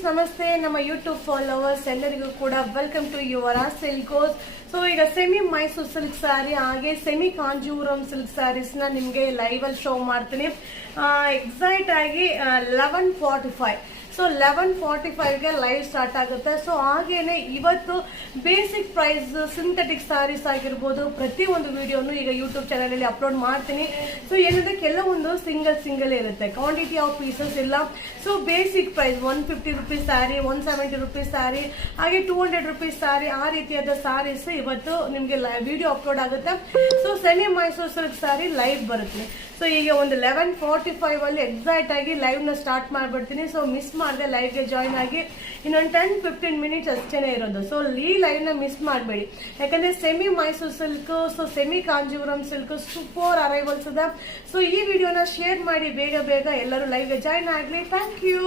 Friends ನಮಸ್ತೆ ನಮ್ಮ YouTube followers ಎಲ್ಲರಿಗೂ ಕೂಡ welcome to your Silkos. So ಈಗ ಸೆಮಿ ಮೈಸೂರು ಸಿಲ್ಕ್ ಸ್ಯಾರಿ ಹಾಗೆ ಸೆಮಿ ಕಾಂಜೀವರಂ ಸಿಲ್ಕ್ ಸ್ಯಾರೀಸ್ ನ ನಿಮ್ಗೆ ಲೈವ್ ಅಲ್ಲಿ ಶೋ ಮಾಡ್ತೀನಿ. ಎಕ್ಸಾಕ್ಟ್ ಆಗಿ 11:45 ಸೊ 11:45ಗೆ ಲೈವ್ ಸ್ಟಾರ್ಟ್ ಆಗುತ್ತೆ. ಸೊ ಹಾಗೇನೆ ಇವತ್ತು ಬೇಸಿಕ್ ಪ್ರೈಸ್ ಸಿಂಥೆಟಿಕ್ ಸ್ಯಾರೀಸ್ ಆಗಿರ್ಬೋದು ಪ್ರತಿ ಒಂದು ವಿಡಿಯೋನು ಈಗ ಯೂಟ್ಯೂಬ್ ಚಾನಲ್ ಅಲ್ಲಿ ಅಪ್ಲೋಡ್ ಮಾಡ್ತೀನಿ. ಸೊ ಏನಂದ್ರೆ ಕೆಲವೊಂದು ಸಿಂಗಲ್ ಇರುತ್ತೆ, ಕ್ವಾಂಟಿಟಿ ಆಫ್ ಪೀಸಸ್ ಇಲ್ಲ. So basic price 150 rupees sari, 170 rupees sari, ಹಾಗೆ 200 ರುಪೀಸ್ ಸ್ಯಾರಿ, ಆ ರೀತಿಯಾದ ಸ್ಯಾರೀಸ್ ಇವತ್ತು ನಿಮ್ಗೆ ವಿಡಿಯೋ ಅಪ್ಲೋಡ್ ಆಗುತ್ತೆ. So semi Mysuru silk sari live ಬರುತ್ತೆ. ಸೊ ಈಗ ಒಂದು 11:45 ಅಲ್ಲಿ ಎಕ್ಸಾಕ್ಟ್ ಆಗಿ ಲೈವ್ ನ ಸ್ಟಾರ್ಟ್ ಮಾಡ್ಬಿಡ್ತೀನಿ. ಸೊ ಮಿಸ್ ಮಾಡದೆ ಲೈವ್ ಗೆ ಜಾಯ್ನ್ ಆಗಿ ಇನ್ನೊಂದು 10-15 ಮಿನಿಟ್ಸ್ ಅಷ್ಟೇನೆ ಇರೋದು. ಸೊ ಈ ಲೈವ್ ನ ಮಿಸ್ ಮಾಡಬೇಡಿ, ಯಾಕಂದ್ರೆ semi Mysuru silk, so semi Kanjeevaram silk super arrivals ಇದೆ. ಸೊ ಈ ವಿಡಿಯೋನ ಶೇರ್ ಮಾಡಿ ಬೇಗ ಎಲ್ಲರೂ ಲೈವ್ ಗೆ ಜಾಯ್ನ್ ಆಗ್ಲಿ. Thank you.